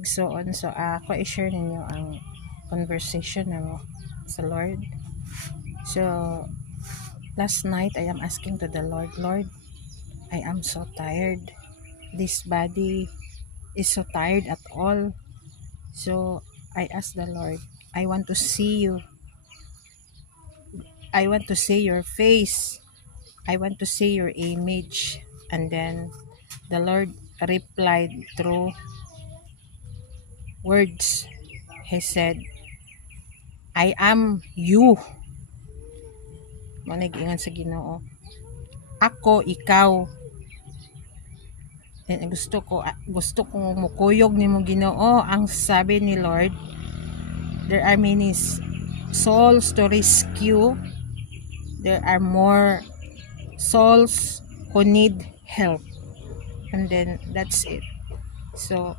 igsoon. So ako i-share ninyo ang conversation na sa Lord. So last night I am asking to the Lord, Lord, I am so tired. This body is so tired at all. So I asked the Lord, I want to see you. I want to see your face. I want to see your image. And then the Lord replied through words. He said, I am you. Manigingan sa Ginoo. Ako, ikaw. And gusto ko mukuyog ni mo Ginoo. Ang sabi ni Lord, there are many souls to rescue. There are more souls who need help. And then that's it. So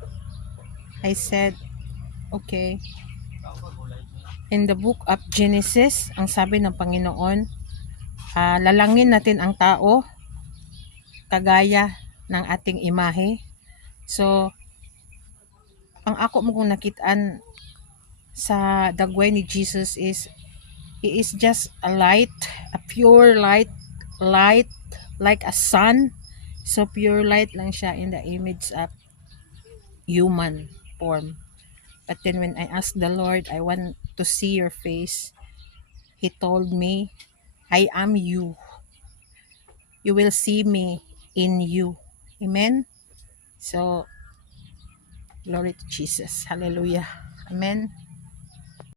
I said, okay. In the book of Genesis, ang sabi ng Panginoon, lalangin natin ang tao kagaya ng ating imahe. So ang ako mo kung nakitaan sa dagway ni Jesus is he is just a light, a pure light like a sun. So pure light lang siya in the image of human form. But then when I asked the Lord, I want to see your face, He told me, I am you. You will see me in you. Amen? So, glory to Jesus. Hallelujah. Amen.